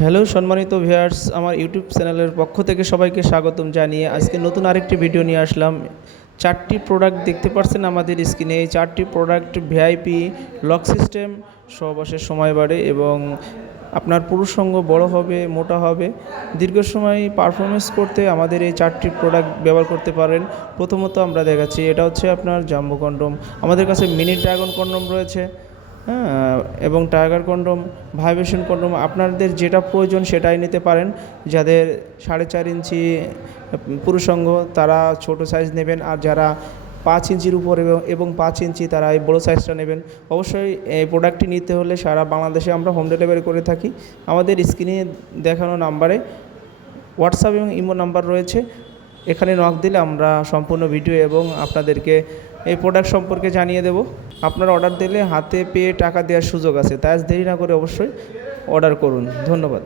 Hello সম্মানিত viewers, আমার YouTube চ্যানেলের পক্ষ থেকে সবাইকে স্বাগতম জানিয়ে আজকে নতুন আরেকটি ভিডিও নিয়ে আসলাম। 4টি প্রোডাক্ট দেখতে পাচ্ছেন আমাদের স্ক্রিনে। এই 4টি প্রোডাক্ট ভিআইপি লক সিস্টেম, সহবাসের সময় বাড়ে এবং আপনার পুরুষাঙ্গ বড় হবে, মোটা হবে। দীর্ঘ সময় পারফরমেন্স করতে আমাদের এই 4টি প্রোডাক্ট ব্যবহার করতে পারেন। প্রথমত আমরা দেখাচ্ছি, এটা হচ্ছে আপনার জাম্বো কন্ডম। আমাদের কাছে মিনি ড্রাগন কন্ডম রয়েছে, হ্যাঁ, এবং টাইগার কন্ডম, ভাইব্রেশন কন্ডম। আপনাদের যেটা প্রয়োজন সেটাই নিতে পারেন। যাদের 4.5 ইঞ্চি পুরুষাঙ্গ তারা ছোট সাইজ নেবেন, আর যারা 5 ইঞ্চির উপর এবং 5 ইঞ্চি তারা এই বড়ো সাইজটা নেবেন। অবশ্যই এই প্রোডাক্টটি নিতে হলে সারা বাংলাদেশে আমরা হোম ডেলিভারি করে থাকি। আমাদের স্ক্রিনে দেখানো নাম্বারে হোয়াটসঅ্যাপ এবং ইমো নাম্বার রয়েছে, এখানে নক দিলে আমরা সম্পূর্ণ ভিডিও এবং আপনাদেরকে এই প্রোডাক্ট সম্পর্কে জানিয়ে দেব। আপনারা অর্ডার দিলে হাতে পেয়ে টাকা দেওয়ার সুযোগ আছে, তাই আজ দেরি না করে অবশ্যই অর্ডার করুন। ধন্যবাদ।